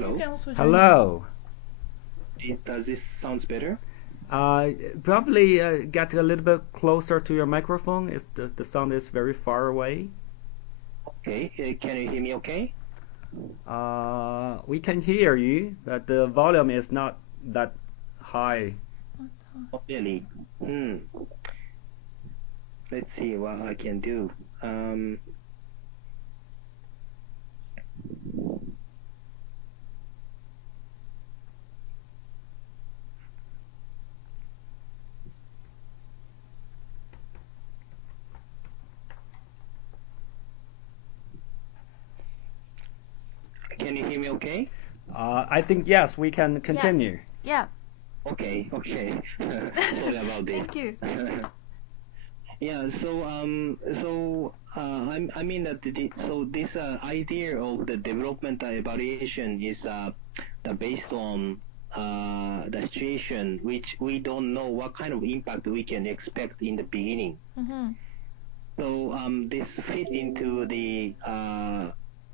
Hello. Hello. Does this sounds better? Probably get a little bit closer to your microphone. The sound is very far away. Okay. Can you hear me okay? We can hear you, but the volume is not that high. Oh, really? Hmm. Let's see what I can do. Can you hear me okay? I think yes, we can continue. Yeah. Okay. Okay. Sorry about this. Thank you. Yeah. I mean that this idea of the development evaluation is based on the situation which we don't know what kind of impact we can expect in the beginning. Mm-hmm. So this fit into the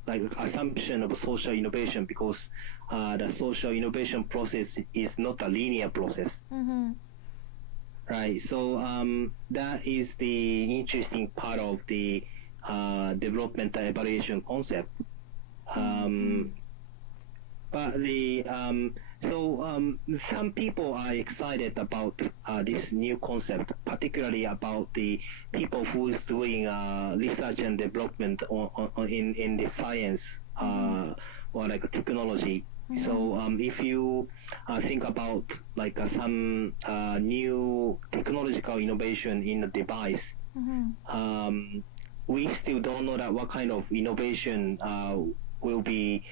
like assumption of social innovation because the social innovation process is not a linear process, Mm-hmm. right? So that is the interesting part of the development evaluation concept. Um, But some people are excited about this new concept, particularly about the people who is doing research and development in the science or like technology. So if you think about like some new technological innovation in a device, we still don't know that what kind of innovation will be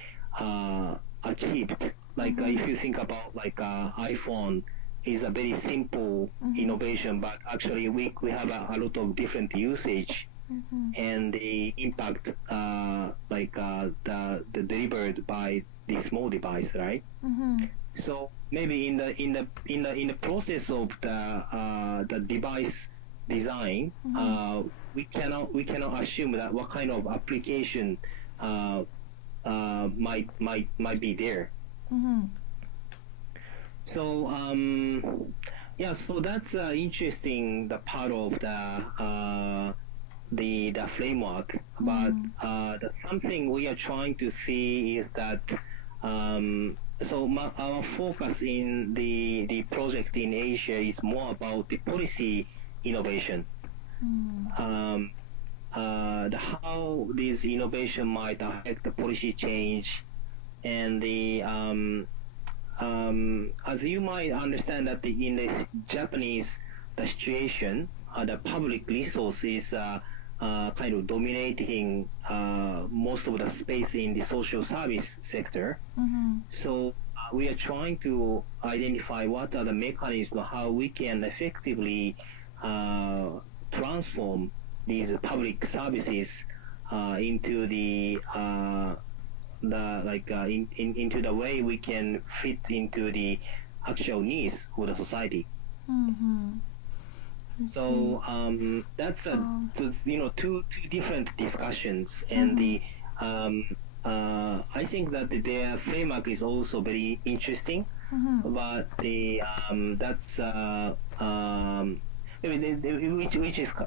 achieved. Like if you think about like iPhone is a very simple innovation, but actually we have a lot of different usage and the impact the delivered by the small device, right? So maybe in the process of the device design, we cannot assume that what kind of application might be there. So so that's interesting. The part of the framework, but something we are trying to see is that our focus in the project in Asia is more about the policy innovation. How this innovation might affect the policy change and as you might understand that in the Japanese the situation, the public resource is kind of dominating most of the space in the social service sector. So we are trying to identify what are the mechanisms how we can effectively transform these public services into into the way we can fit into the actual needs of the society. So that's two different discussions, and I think that their framework is also very interesting, but that's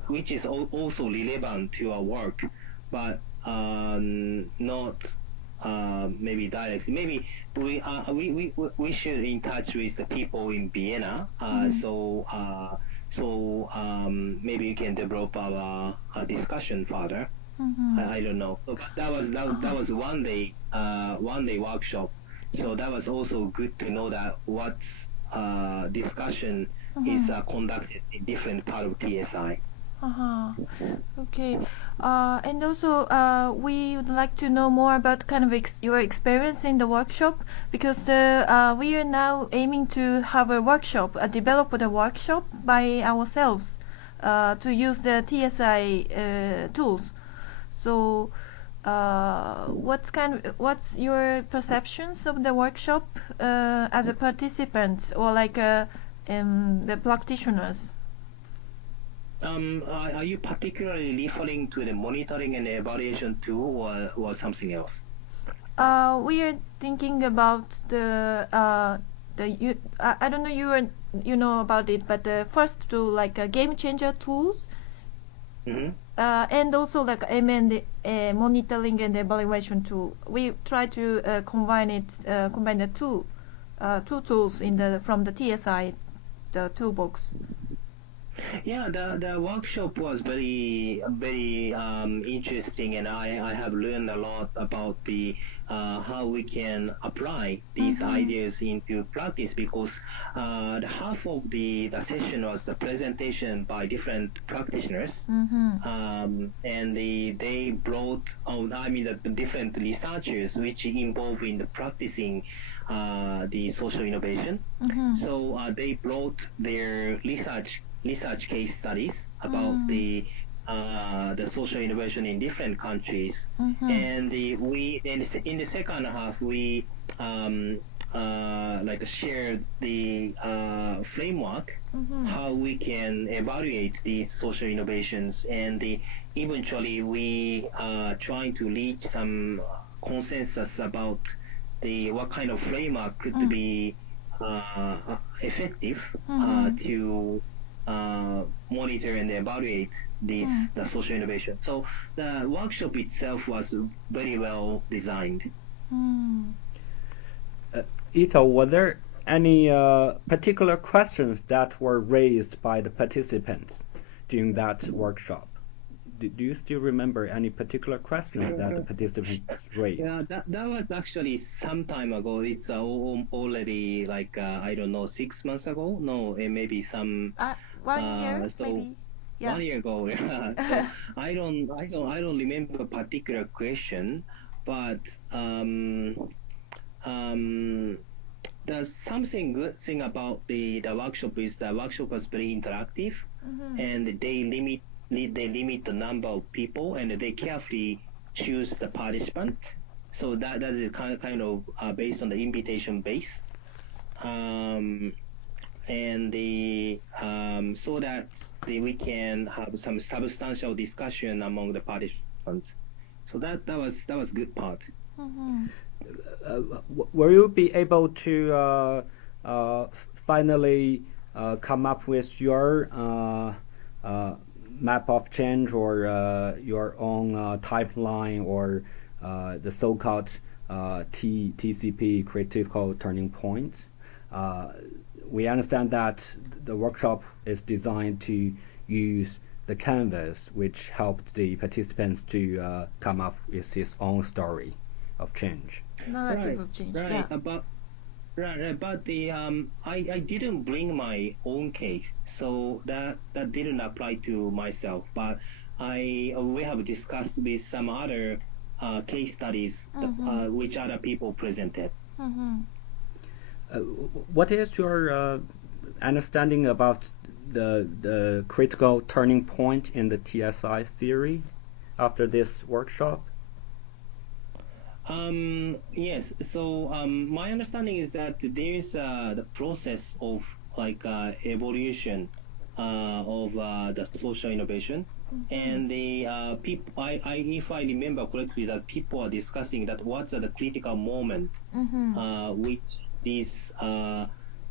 which is also relevant to our work, but not maybe directly. Maybe we should in touch with the people in Vienna. Maybe we can develop our discussion further. I don't know. But that was one day workshop. So that was also good to know that what discussion is conducted in different part of TSI. Okay. And also, we would like to know more about kind of your experience in the workshop because we are now aiming to have a workshop, develop a workshop by ourselves to use the TSI tools. So, what's your perceptions of the workshop as a participant or like the practitioners? Are you particularly referring to the monitoring and evaluation tool or something else? We are thinking about I don't know you know about it, but the first two like game changer tools, and also like M&A monitoring and evaluation tool. We try to combine the two tools from the TSI, the toolbox. Yeah, the workshop was very interesting, and I have learned a lot about the how we can apply these ideas into practice, because the half of the session was the presentation by different practitioners, and they brought the different researchers which involved in the practicing the social innovation. So they brought their research case studies about the social innovation in different countries, and in the second half we like shared the framework how we can evaluate these social innovations, and eventually we trying to reach some consensus about what kind of framework could be effective to monitor and evaluate the social innovation. So the workshop itself was very well designed. Ito, were there any particular questions that were raised by the participants during that workshop? Do you still remember any particular questions that the participants raised? Yeah, that was actually some time ago. It's already like I don't know, 6 months ago. No, maybe some 1 year, so maybe. Yeah. 1 year ago. Yeah. So I don't remember a particular question, but there's something good thing about the workshop is the workshop was very interactive, and they limit the number of people, and they carefully choose the participant. So that is kind of based on the invitation base, and so that we can have some substantial discussion among the participants. So that was good part. Will you be able to finally come up with your map of change, or your own timeline, or the so-called TCP, critical turning point? We understand that the workshop is designed to use the canvas, which helped the participants to come up with his own story of change. Narrative of change. Right. Yeah. But the I didn't bring my own case, so that didn't apply to myself. But we have discussed with some other case studies which other people presented. What is your understanding about the critical turning point in the TSI theory after this workshop? Yes. So my understanding is that there is the process of like evolution of the social innovation, and the people. If I remember correctly, that people are discussing that what's the critical moment which these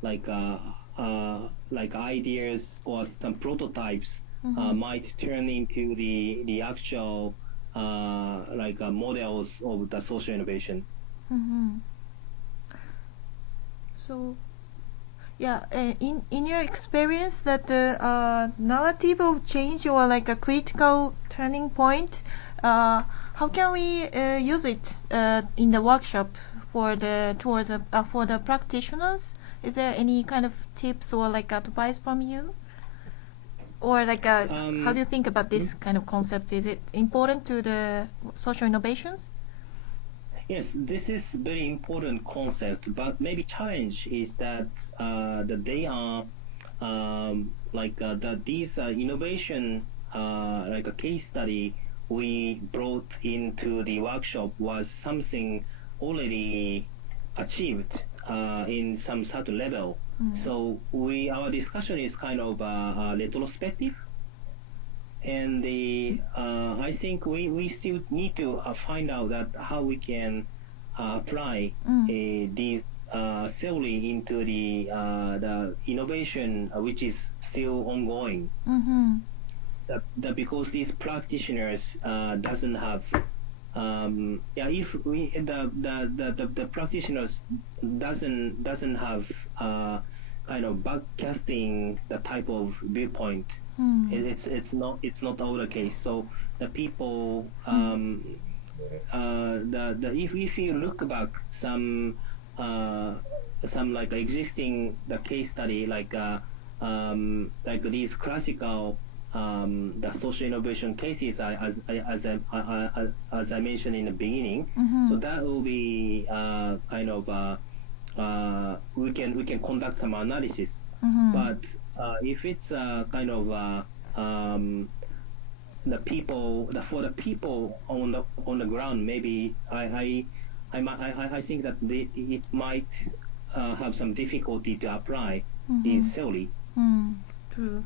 like ideas or some prototypes might turn into the actual models of the social innovation. So, yeah, in your experience, that the narrative of change, or like a critical turning point, how can we use it in the workshop for the practitioners? Is there any kind of tips or like advice from you? Or like how do you think about this kind of concept? Is it important to the social innovations? Yes, this is very important concept, but maybe challenge is that that they are that these innovation like a case study we brought into the workshop was something already achieved in some certain level. So our discussion is kind of retrospective, and I think we still need to find out that how we can apply these theory into the innovation which is still ongoing. Because these practitioners doesn't have if we the practitioners doesn't have kind of backcasting the type of viewpoint. It's not all the case. So the people if you look back some like existing the case study like these classical the social innovation cases as I mentioned in the beginning. So that will be kind of we can conduct some analysis. But if it's kind of the people for the people on the ground, maybe I think that it might have some difficulty to apply this theory. True.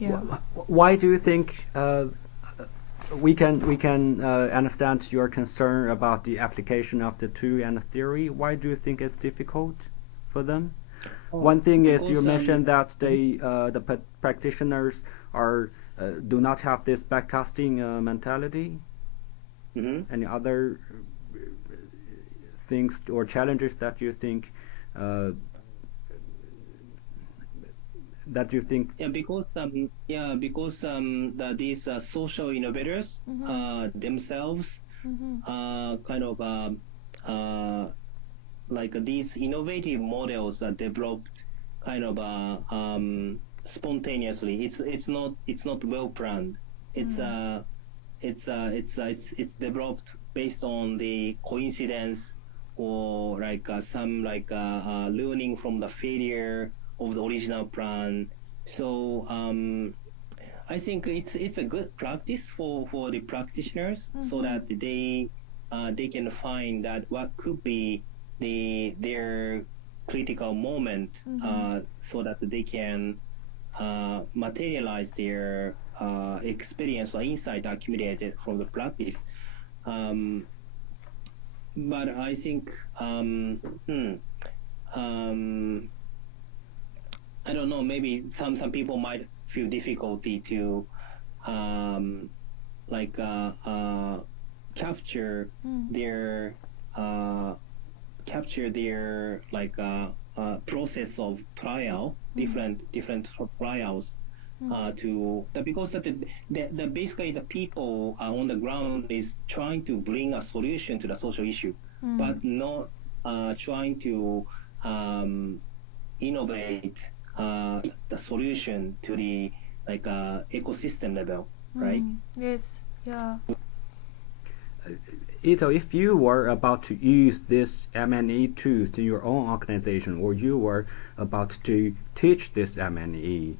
Yeah. Why do you think we can understand your concern about the application of the tool and the theory? Why do you think it's difficult for them? One thing is you mentioned that the practitioners do not have this backcasting mentality. Any other things or challenges that you think? Because these social innovators themselves kind of like these innovative models are developed kind of spontaneously. It's not well planned. It's developed based on the coincidence or like some like learning from the failure of the original plan. So I think it's a good practice for the practitioners so that they can find that what could be their critical moment so that they can materialize their experience or insight accumulated from the practice. But I think I don't know, maybe some people might feel difficulty to like capture their like process of trial, different trials because basically the people on the ground is trying to bring a solution to the social issue, but not trying to innovate the solution to the like ecosystem level, right? Yes. Yeah. Ito, if you were about to use this M&E tools in your own organization, or you were about to teach this M&E,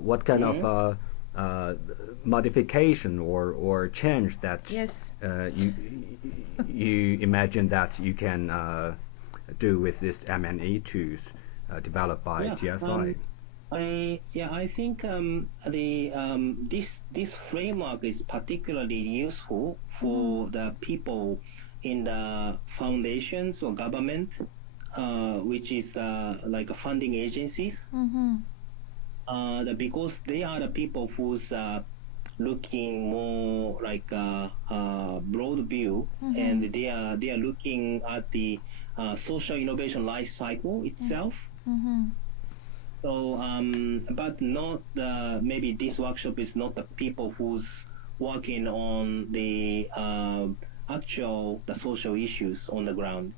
what kind of modification or change that you imagine that you can do with this M&E tools developed by TSI? I think this framework is particularly useful for the people in the foundations or government, which is like funding agencies, because they are the people who's looking more like a broad view, and they are looking at the social innovation life cycle itself. So, but not maybe this workshop is not the people who's working on the actual the social issues on the ground.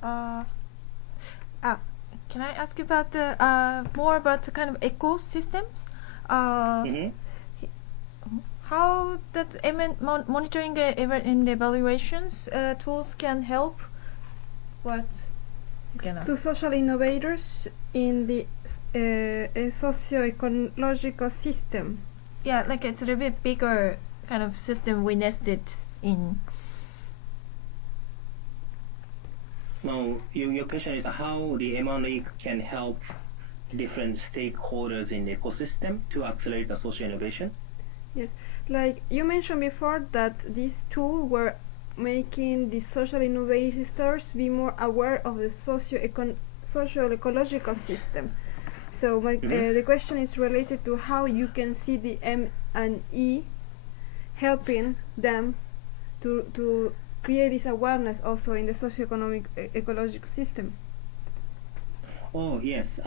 Can I ask about the more about the kind of ecosystems? How that monitoring and evaluations tools can help? What you can ask? To social innovators in the socio-ecological system. Yeah, like it's a little bit bigger kind of system we nested in. No, your question is how the M&A can help different stakeholders in the ecosystem to accelerate the social innovation? Yes, like you mentioned before that this tool were making the social innovators be more aware of the social ecological system. So the question is related to how you can see the M&E helping them to create this awareness also in the socio-economic ecological system. Oh yes,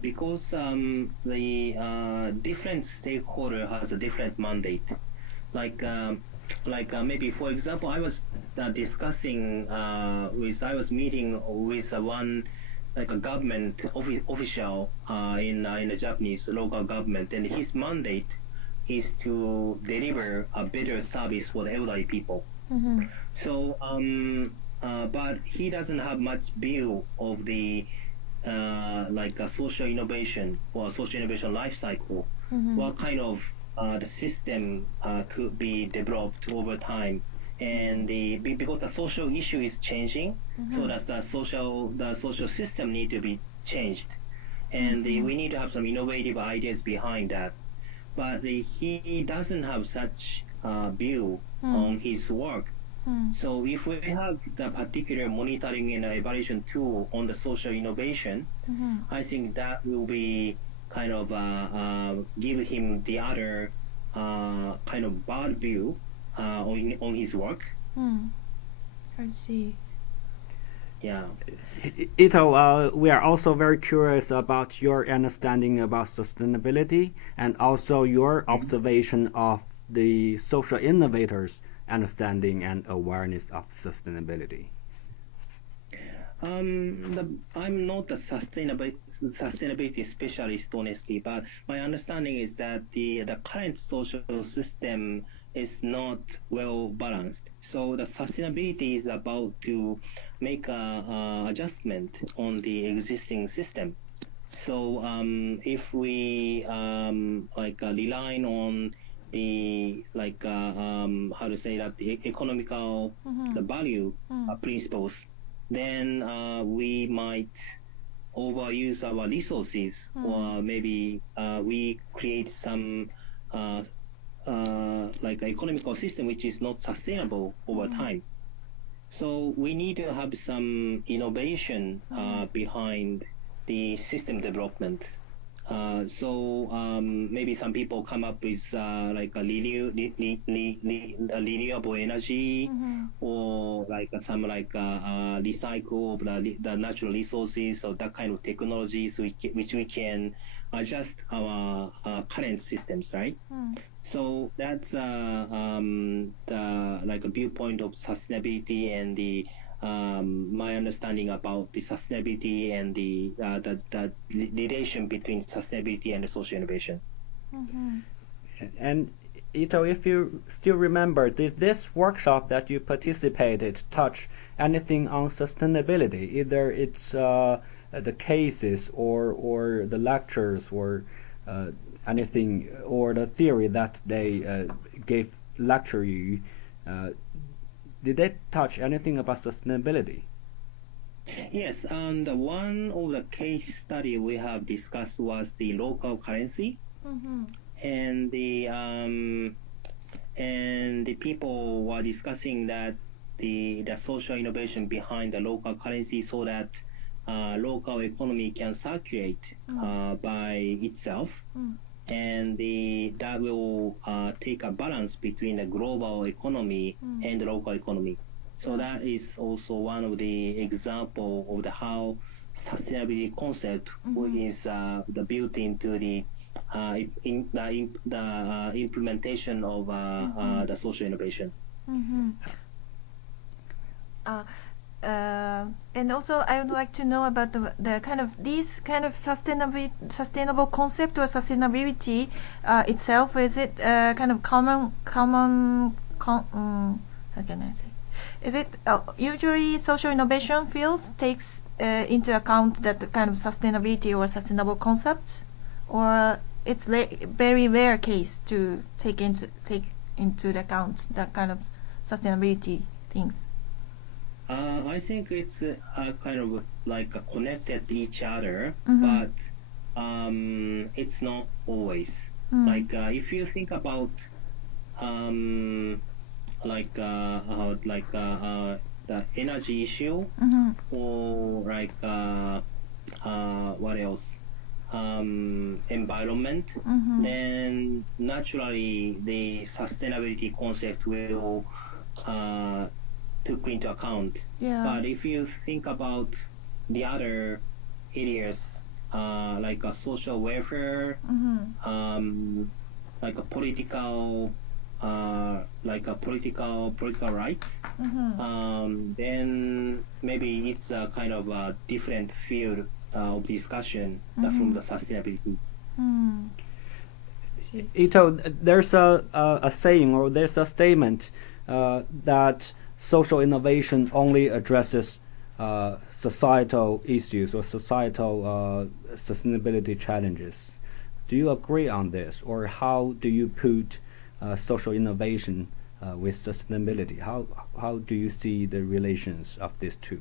because the different stakeholder has a different mandate. Like maybe for example, I was discussing I was meeting with one like a government official in the Japanese local government, and his mandate is to deliver a better service for the elderly people. So but he doesn't have much view of the like a social innovation or social innovation life cycle. What kind of the system could be developed over time, and because the social issue is changing, so that the social system need to be changed, and we need to have some innovative ideas behind that. But he doesn't have such view on his work. So if we have the particular monitoring and evaluation tool on the social innovation, I think that will be kind of give him the other kind of broad view on his work. I see. Yeah. Ito, we are also very curious about your understanding about sustainability and also your observation of the social innovators' understanding and awareness of sustainability. I'm not a sustainability specialist, honestly, but my understanding is that the current social system is not well balanced. So the sustainability is about to make a adjustment on the existing system. So if we relying on the how to say that the economical the value principles, then we might overuse our resources, or maybe we create some like economical system which is not sustainable over time. So we need to have some innovation behind the system development. So maybe some people come up with like a renewable energy, or like some like recycle of the natural resources, or that kind of technologies which we can adjust our current systems, right? So that's the like a viewpoint of sustainability, and the my understanding about the sustainability and the relation between sustainability and the social innovation. And Ito, if you still remember, did this workshop that you participated touch anything on sustainability? Either it's the cases or the lectures or anything, or the theory that they gave lecture you. Did they touch anything about sustainability? Yes, and one of the case study we have discussed was the local currency, and the people were discussing that the social innovation behind the local currency, so that local economy can circulate by itself, and that will take a balance between the global economy and the local economy. So that is also one of the example of the how sustainability concept is built into the implementation of the social innovation. And also, I would like to know about the kind of these kind of sustainable concept or sustainability itself. Is it kind of common? How can I say? Is it usually social innovation fields takes into account that kind of sustainability or sustainable concepts, or it's very rare case to take into account that kind of sustainability things? I think it's kind of like connected to each other, but it's not always. Like if you think about the energy issue, or what else? Environment, then naturally the sustainability concept will took into account. But if you think about the other areas, like a social welfare, like a political rights, then maybe it's a kind of a different field of discussion from the sustainability. Ito, there's a saying, or there's a statement that social innovation only addresses societal issues or societal sustainability challenges. Do you agree on this, or how do you put social innovation with sustainability? How do you see the relations of these two?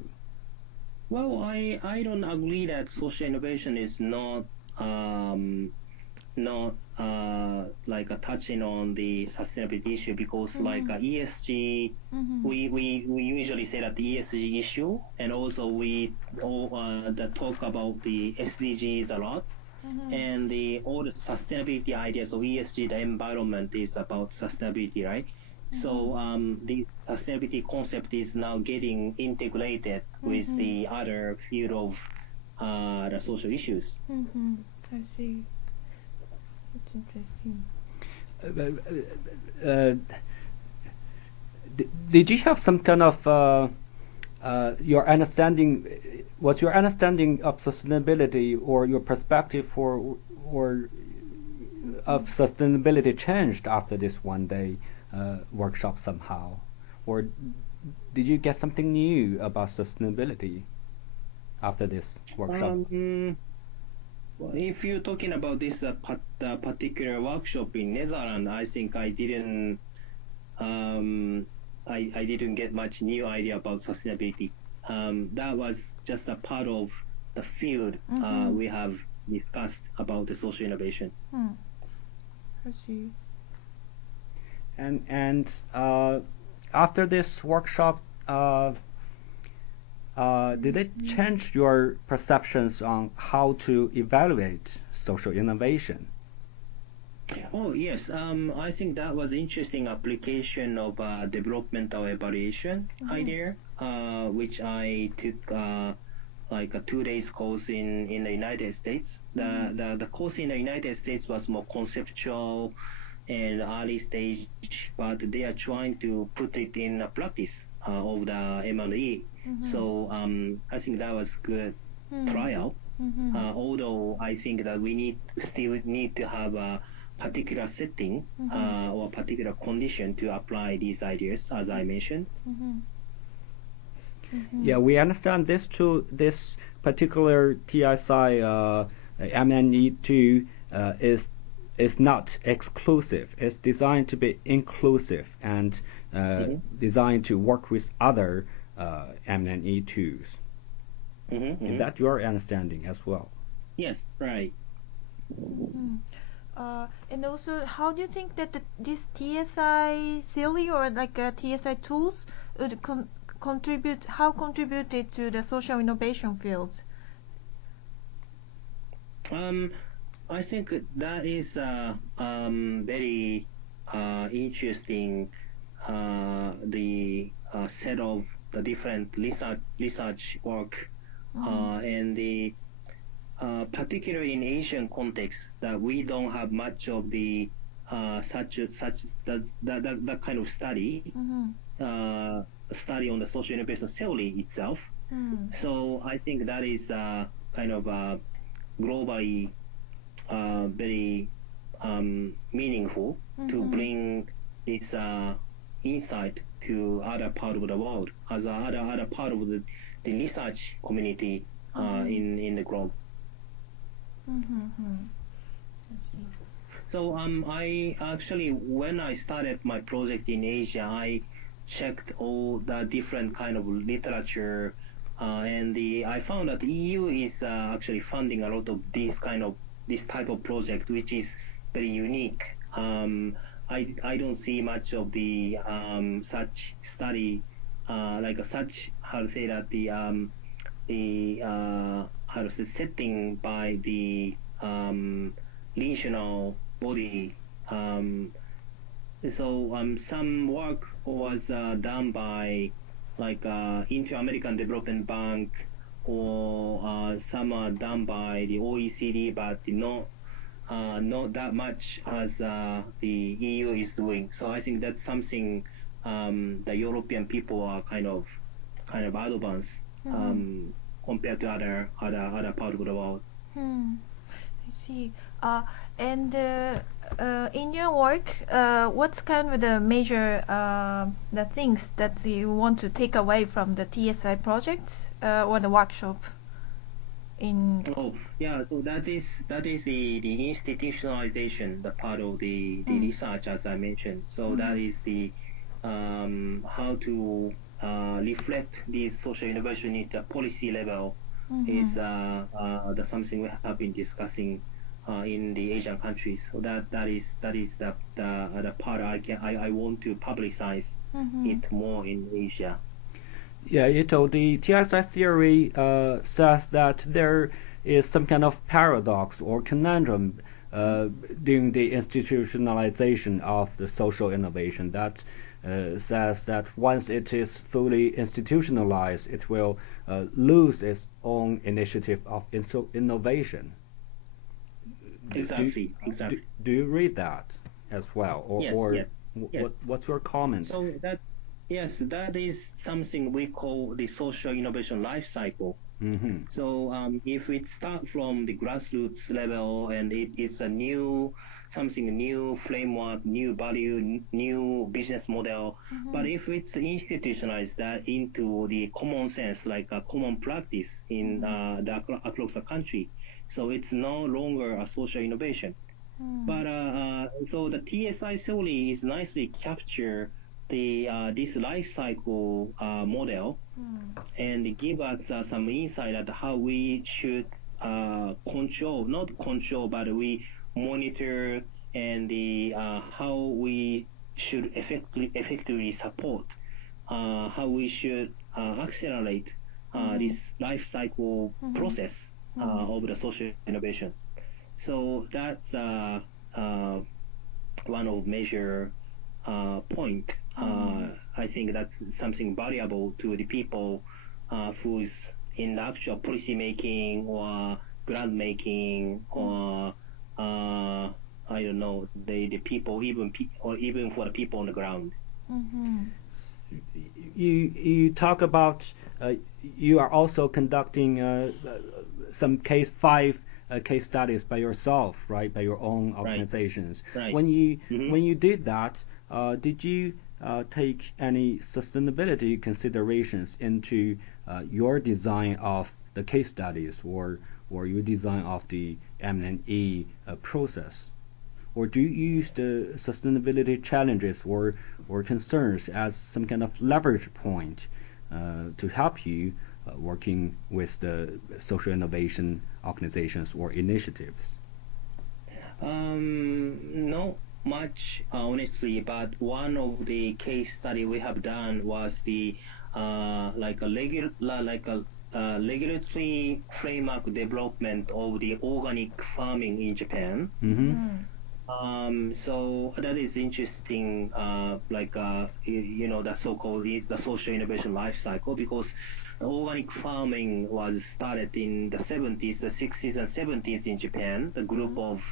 Well, I don't agree that social innovation is not like touching on the sustainability issue, because like ESG, we usually say that the ESG issue, and also we talk about the SDGs a lot, and all the sustainability ideas of ESG, the environment is about sustainability, right? So the sustainability concept is now getting integrated with the other field of the social issues. I see. That's interesting. Did you have some kind of your understanding? Was your understanding of sustainability or your perspective for or of sustainability changed after this one-day workshop somehow, or did you get something new about sustainability after this workshop? Well, if you're talking about this particular workshop in Netherlands, I think I didn't I didn't get much new idea about sustainability. That was just a part of the field we have discussed about the social innovation. I see. And after this workshop, did it change your perceptions on how to evaluate social innovation? Oh yes, I think that was interesting application of developmental evaluation idea, which I took like a 2 days course in the United States. The course in the United States was more conceptual and early stage, but they are trying to put it in a practice of the M&E. So I think that was good trial. Although I think that we still need to have a particular setting or particular condition to apply these ideas, as I mentioned. Yeah, we understand this too. This particular TSI MNE2 is not exclusive. It's designed to be inclusive and designed to work with other MNE2s. Is that your understanding as well? Yes, right. And also, how do you think that this TSI theory or like TSI tools would contributed to the social innovation field? I think that is very interesting. The set of the different research work and the particularly in Asian context, that we don't have much of the that kind of study study on the social innovation theory itself. So I think that is kind of globally very meaningful to bring this insight to other part of the world, as other part of the research community in the globe. So I actually, when I started my project in Asia, I checked all the different kind of literature, and I found that EU is actually funding a lot of this type of project, which is very unique. I don't see much of the such study like such how to say that the how to say setting by the regional body. So some work was done by like Inter-American Development Bank, or some are done by the OECD, but not that much as the EU is doing. So I think that's something the European people are kind of advanced compared to other part of the world. I see. And in your work, what's kind of the major the things that you want to take away from the TSI project or the workshop? Oh yeah, so that is the institutionalization, the part of the research as I mentioned. So that is the how to reflect this social innovation at the policy level is the something we have been discussing in the Asian countries. So that is the part I want to publicize it more in Asia. Yeah, Ito, the TSI theory says that there is some kind of paradox or conundrum during the institutionalization of the social innovation that says that once it is fully institutionalized, it will lose its own initiative of innovation. Exactly. Do you read that as well, Yes. What's your comment? So yes, that is something we call the social innovation life cycle. So if we start from the grassroots level and it's a new framework, new value, new business model, but if it's institutionalized that into the common sense, like a common practice in across the country, so it's no longer a social innovation. But so the TSI theory is nicely capture the this life cycle model and give us some insight at how we should not control, but we monitor and the how we should effectively support, how we should accelerate this life cycle process of the social innovation. So that's one of major point. I think that's something valuable to the people who's in the actual policy making or grant making or I don't know the people or even for the people on the ground. You talk about you are also conducting some five case studies by yourself, right? By your own organizations. Right. When you did that, did you take any sustainability considerations into your design of the case studies or your design of the M&E process? Or do you use the sustainability challenges or concerns as some kind of leverage point to help you working with the social innovation organizations or initiatives? No much honestly, but one of the case study we have done was the regulatory framework development of the organic farming in Japan. So that is interesting, the so-called the social innovation life cycle, because organic farming was started in the 70s, the 60s and 70s in Japan. The group of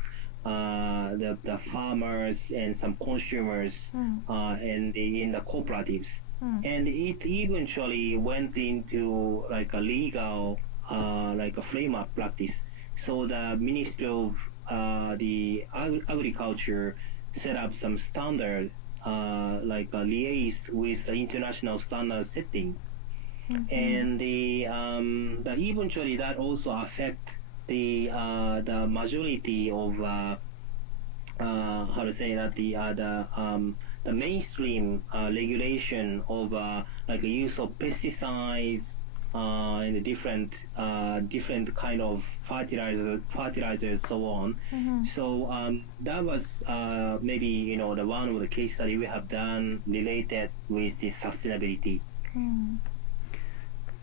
the farmers and some consumers and in the cooperatives, and it eventually went into like a legal like a framework practice. So the Ministry of the agriculture set up some standard liaised with the international standard setting, and the eventually that also affect the majority of how to say that the mainstream regulation of like the use of pesticides and different kind of fertilizers, so on. So that was maybe the one of the case study we have done related with the sustainability.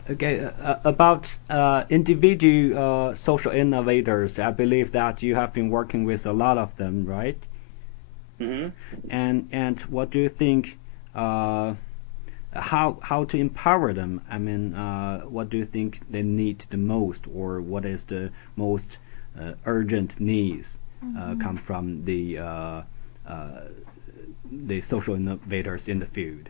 Okay, about individual social innovators, I believe that you have been working with a lot of them, right? And what do you think? How to empower them? I mean, what do you think they need the most, or what is the most urgent needs come from the social innovators in the field?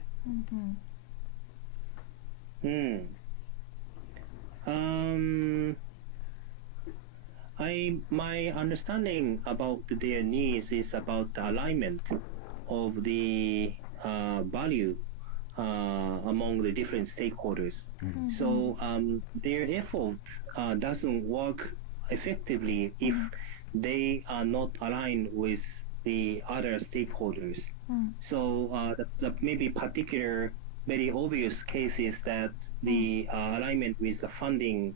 My understanding about their needs is about the alignment of the value among the different stakeholders. So their efforts doesn't work effectively if they are not aligned with the other stakeholders. So the maybe particular very obvious case is that the alignment with the funding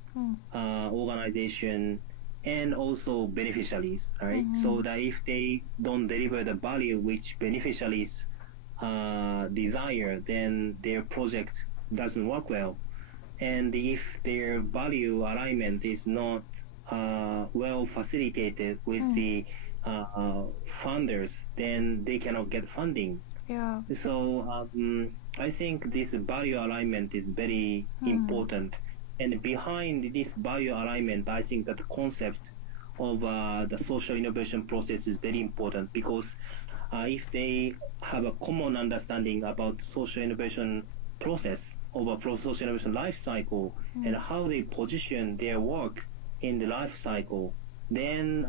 organization and also beneficiaries, right? So that if they don't deliver the value which beneficiaries desire, then their project doesn't work well. And if their value alignment is not well facilitated with the funders, then they cannot get funding. So I think this value alignment is very important. And behind this value alignment, I think that the concept of the social innovation process is very important, because if they have a common understanding about the social innovation process of a social innovation life cycle and how they position their work in the life cycle, then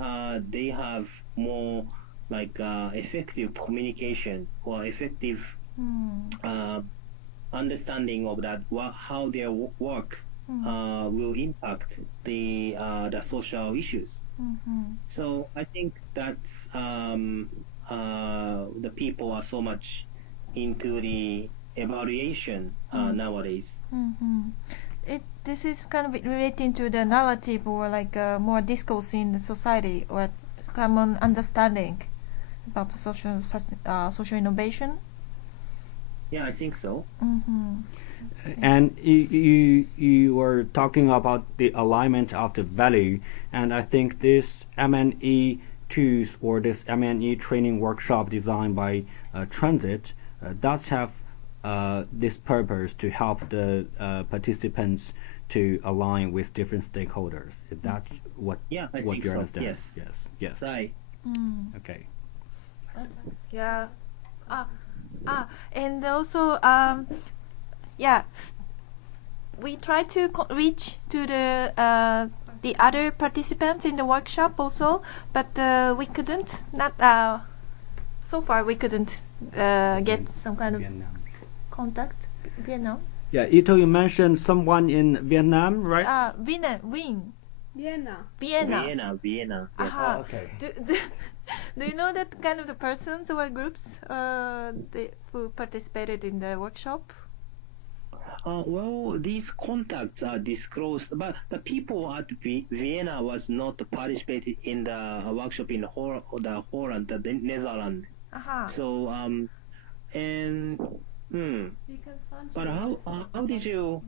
they have more like effective communication or effective understanding of that, how their work will impact the social issues. So I think that's the people are so much into the evaluation nowadays. This is kind of relating to the narrative, or like more discourse in the society, or common understanding about the social innovation. Yeah, I think so. And you were talking about the alignment of the value, and I think this M&E tools, or this M&E training workshop designed by Transit does have this purpose to help the participants to align with different stakeholders. Is that what I what think you so. understand? Yes. Right. Okay. Yeah. And also, we try to reach to the other participants in the workshop also, but we couldn't. So far we couldn't get some kind of contact. Vietnam. Yeah, Ito, you mentioned someone in Vietnam, right? Vienna. Vienna. Yes. Oh, okay. Do you know that kind of the persons or groups who participated in the workshop? Well, these contacts are disclosed, but the people at Vienna was not participated in the workshop in Holland, the Netherlands. So but how did you?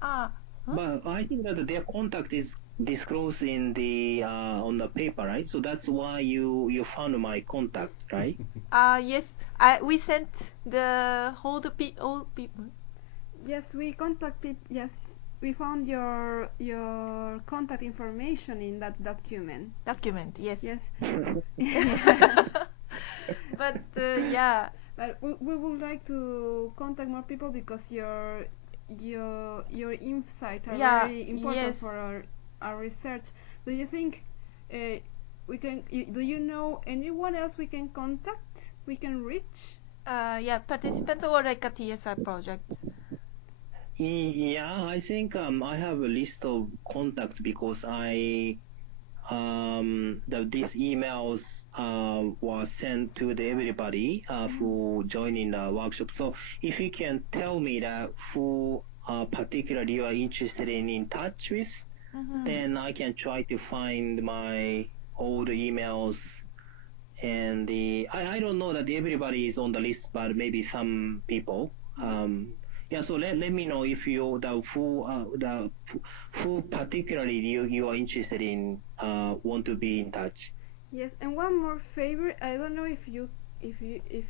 But I think that their contact is disclosed in the on the paper, right? So that's why you found my contact, right? Yes. We sent the whole people. Yes, we contacted. Yes, we found your contact information in that document. Yes. Yes. But But we would like to contact more people, because your insights are very important for our research. Do you think we can? Do you know anyone else we can contact? We can reach? Participants or like a TSI project. Yeah, I think I have a list of contacts, because these emails were sent to everybody who joined in the workshop. So if you can tell me that who particularly you are interested in touch with, then I can try to find my old emails. And I don't know that everybody is on the list, but maybe some people. Yeah, so let me know if you who particularly you are interested in want to be in touch. Yes, and one more favor. I don't know if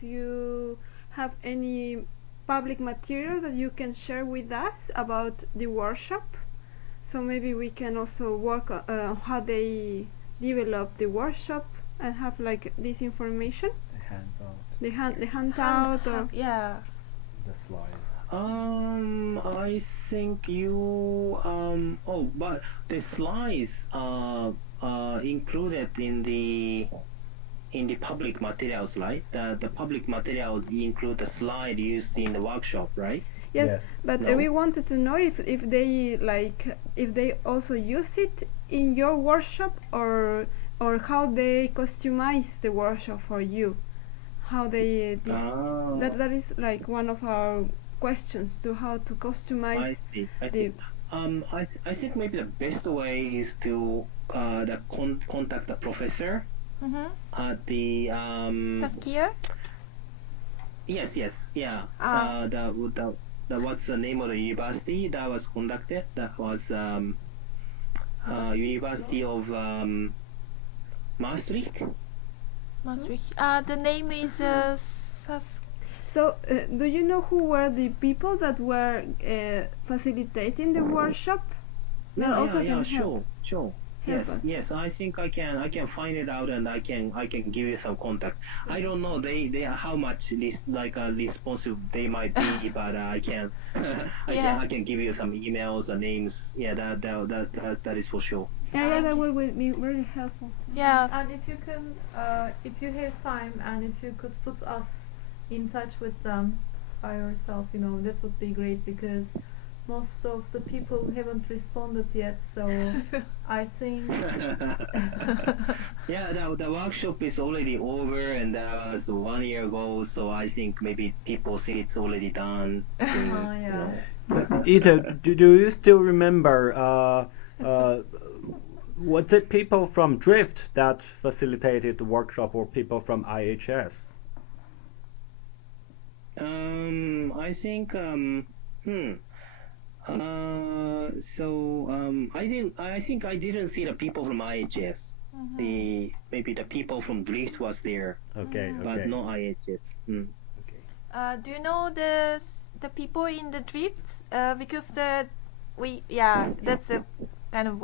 you have any public material that you can share with us about the workshop. So maybe we can also work on how they develop the workshop and have like this information. The hands-out. The handout or Yeah. The slides. I think you but the slides are included in the public materials, right? The public materials include the slide used in the workshop, right? Yes, but No. we wanted to know if they also use it in your workshop or how they customize the workshop for you. How they that is like one of our questions to how to customize. I see. I think maybe the best way is to contact the professor at the Saskia? Yes, yeah. The what's the name of the university that was conducted? That was University of Maastricht. Maastricht. The name is So, do you know who were the people that were facilitating the workshop? That also can help. Sure. Help us. Yes. I think I can find it out and I can give you some contact. I don't know they how much responsive they might be, but I can I can give you some emails and names. Yeah, that is for sure. Yeah, that will be very helpful. yeah. And if you can, if you have time, and if you could put us in touch with them by yourself, that would be great because most of the people haven't responded yet. So I think. Yeah, the workshop is already over, and that was 1 year ago. So I think maybe people say it's already done. Yeah. Ito, do you still remember? Was it people from Drift that facilitated the workshop, or people from IHS? I think I think I didn't see the people from IHS. Maybe the people from Drift was there, Okay. but no IHS. Okay. Do you know the people in the drift? Because that's a kind of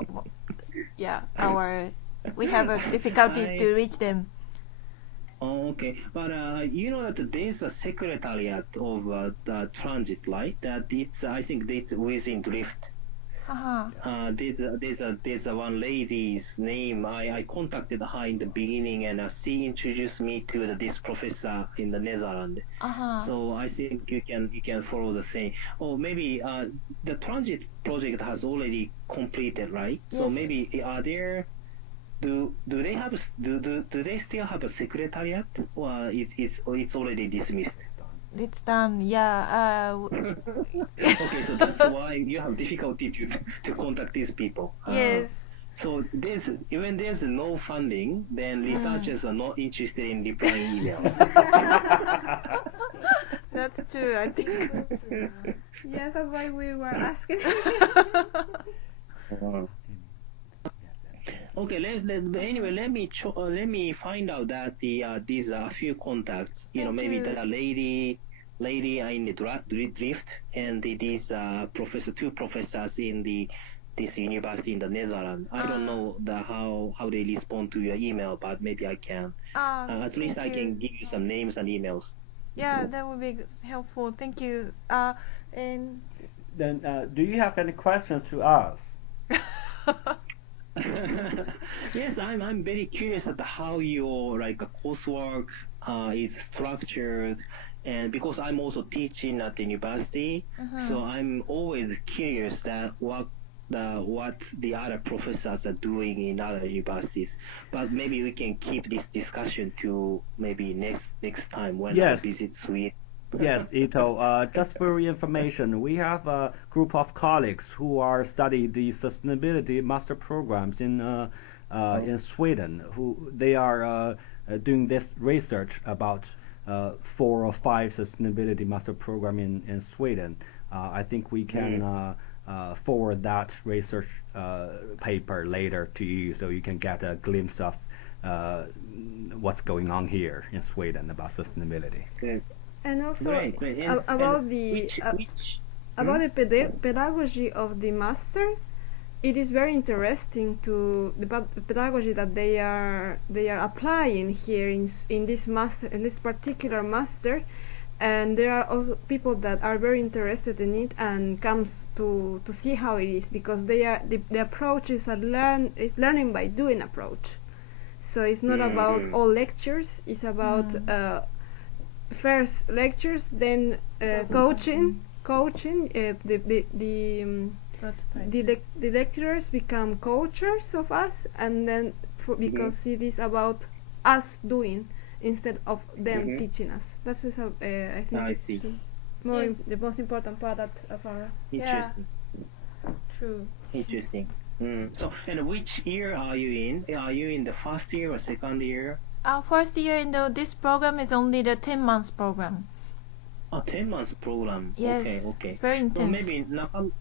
we have difficulties to reach them. Oh, okay. But you know that there's a secretariat of the transit, right? That I think it's within Drift. There's a one lady's name. I contacted her in the beginning, and she introduced me to this professor in the Netherlands. So I think you can follow the same. Or maybe the transit project has already completed, right? So maybe are there. Do they still have a secretariat, or it's already dismissed? It's done. Yeah. Okay, so that's why you have difficulty to contact these people. Yes. So even there's no funding, then researchers are not interested in replying emails. That's true. I think. Yes, that's why we were asking. Okay, anyway, let me find out that these are a few contacts. Maybe the lady in the Drift, and these two professors in this university in the Netherlands. I don't know how they respond to your email, but maybe I can. At least I can give you some names and emails. Yeah, that would be helpful. Thank you. And then, do you have any questions to us? Yes, I'm very curious about how your coursework is structured, and because I'm also teaching at the university, so I'm always curious that what the other professors are doing in other universities. But maybe we can keep this discussion to maybe next time when I visit Sweden. Yes, Ito. Just for your information, we have a group of colleagues who are studying the sustainability master programs in Sweden. Who they are doing this research about 4 or 5 sustainability master program in Sweden. I think we can forward that research paper later to you, so you can get a glimpse of what's going on here in Sweden about sustainability. Good. And also Great, great. about the about the pedagogy of the master, it is very interesting to the pedagogy that they are applying here in this master, in this particular master. And there are also people that are very interested in it and comes to see how it is, because they are the approach is learning by doing approach. So it's not about all lectures. It's about first lectures, then coaching. The lecturers become coaches of us, and then because it is about us doing instead of them teaching us. That's just I think I see. the most important part of our. Interesting. True. Interesting. So, and which year are you in? Are you in the first year or second year? Our first year in this program is only the 10 months program. Oh, 10 months program. Yes, Okay, okay. it's very intense. So maybe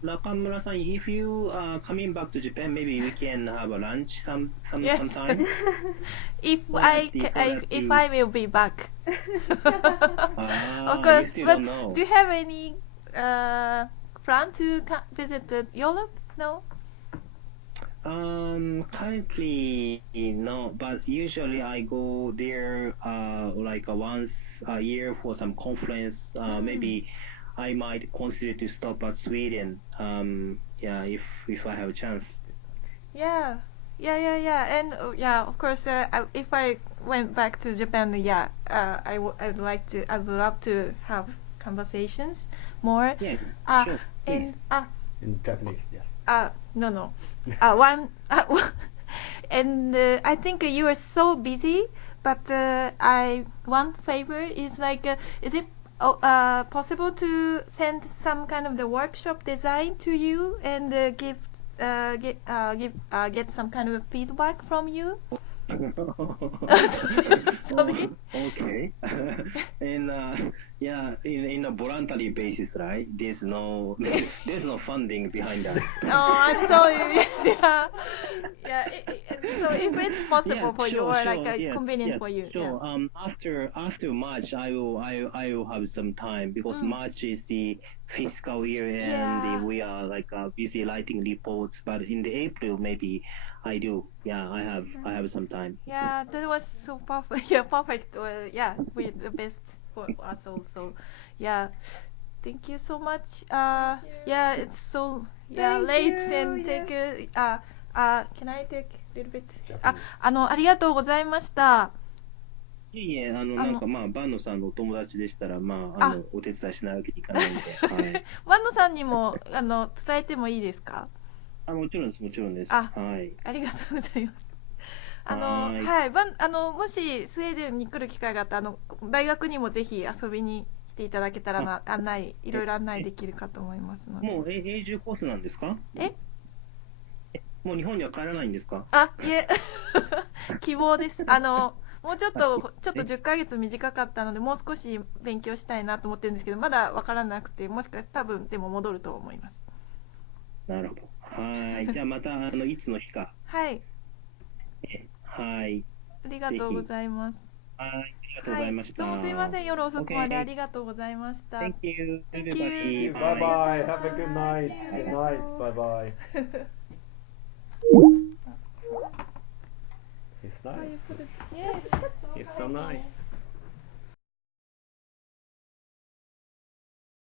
Nakamura-san, if you are coming back to Japan, maybe we can have a lunch sometime. If if I will be back. Of You course, still but don't know. do you have any plan to visit Europe? No. Currently no, but usually I go there like once a year for some conference. Maybe I might consider to stop at Sweden. Yeah, if I have a chance. Yeah. And of course, if I went back to Japan, I would love to have conversations more. Yeah, sure, And please. In Japanese, yes. No. One. And I think you are so busy, but one favor is like, is it possible to send some kind of the workshop design to you and get some kind of feedback from you? Sorry. Okay. And in a voluntary basis, right? There's no funding behind that. Oh, I'm sorry. Yeah. So if it's possible for you, or like yes, convenient yes, for you, sure. After March, I will have some time, because March is the fiscal year, and we are like busy writing reports. But in the April, maybe I do. Yeah, I have some time. Yeah, that was so perfect. Yeah, perfect. With the best for us also. Yeah. Thank you so much. Yeah, it's so Thank late you, and yeah. take can I take a little bit? Japanese. ありがとうございました。いえいえ、なんかまあ、バンノさんのお友達でしたら、まあ、お手伝いしないわけにいかないので、はい。ワンノさんにも伝えてもいいですか？もちろんです、もちろんです。あはい。ありがとうございます。はいもしスウェーデンに来る機会があったら大学にもぜひ遊びに来ていただけたらいろいろ案内できるかと思いますので。もう永住コースなんですか？もう日本には帰らないんですか？いえ希望です。もうちょっと10ヶ月短かったので、もう少し勉強したいなと思ってるんですけど、まだわからなくて、もしかしたら多分でも戻ると思います。なるほど。はい。じゃあまたいつの日か。はい。はい。ありがとうございます。はい。ありがとうございました。どうもすいません。夜遅くまでありがとうございました。Thank you, Thank everybody. you. Bye bye. Have a good night. Good night. Bye bye. He's nice. Yes. He's so nice.